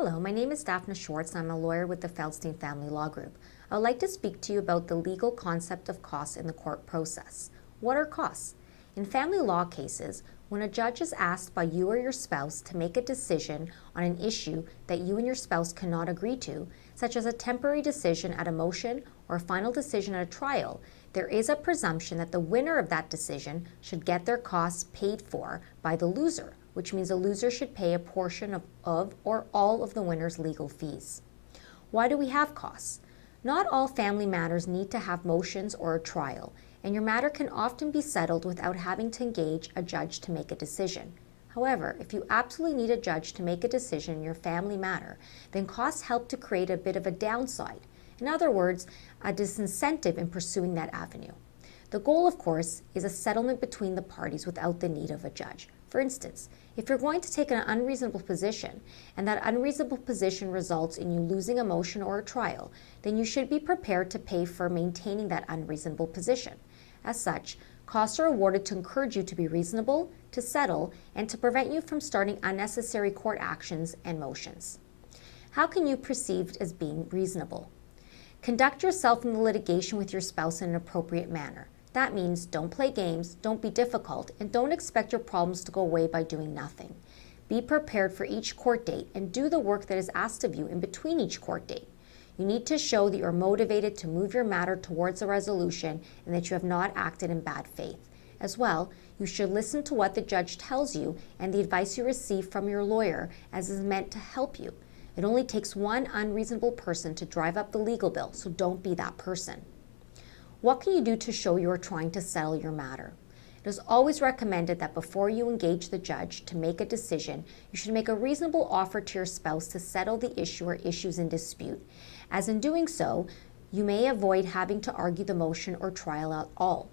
Hello, my name is Daphne Schwartz. I'm a lawyer with the Feldstein Family Law Group. I would like to speak to you about the legal concept of costs in the court process. What are costs? In family law cases, when a judge is asked by you or your spouse to make a decision on an issue that you and your spouse cannot agree to, such as a temporary decision at a motion or a final decision at a trial, there is a presumption that the winner of that decision should get their costs paid for by the loser, which means the loser should pay a portion of or all of the winner's legal fees. Why do we have costs? Not all family matters need to have motions or a trial, and your matter can often be settled without having to engage a judge to make a decision. However, if you absolutely need a judge to make a decision in your family matter, then costs help to create a bit of a downside. In other words, a disincentive in pursuing that avenue. The goal, of course, is a settlement between the parties without the need of a judge. For instance, if you're going to take an unreasonable position, and that unreasonable position results in you losing a motion or a trial, then you should be prepared to pay for maintaining that unreasonable position. As such, costs are awarded to encourage you to be reasonable, to settle, and to prevent you from starting unnecessary court actions and motions. How can you be perceived as being reasonable? Conduct yourself in the litigation with your spouse in an appropriate manner. That means don't play games, don't be difficult, and don't expect your problems to go away by doing nothing. Be prepared for each court date and do the work that is asked of you in between each court date. You need to show that you are motivated to move your matter towards a resolution and that you have not acted in bad faith. As well, you should listen to what the judge tells you and the advice you receive from your lawyer, as is meant to help you. It only takes one unreasonable person to drive up the legal bill, so don't be that person. What can you do to show you are trying to settle your matter? It is always recommended that before you engage the judge to make a decision, you should make a reasonable offer to your spouse to settle the issue or issues in dispute, as in doing so, you may avoid having to argue the motion or trial at all.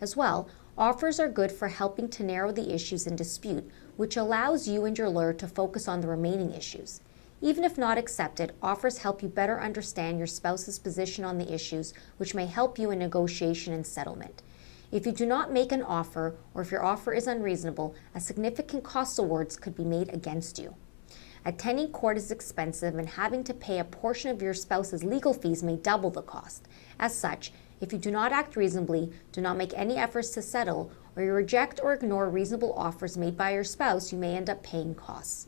As well, offers are good for helping to narrow the issues in dispute, which allows you and your lawyer to focus on the remaining issues. Even if not accepted, offers help you better understand your spouse's position on the issues, which may help you in negotiation and settlement. If you do not make an offer, or if your offer is unreasonable, a significant cost awards could be made against you. Attending court is expensive, and having to pay a portion of your spouse's legal fees may double the cost. As such, if you do not act reasonably, do not make any efforts to settle, or you reject or ignore reasonable offers made by your spouse, you may end up paying costs.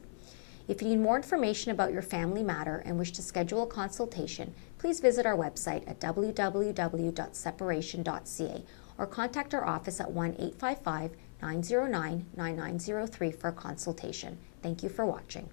If you need more information about your family matter and wish to schedule a consultation, please visit our website at www.separation.ca or contact our office at 1-855-909-9903 for a consultation. Thank you for watching.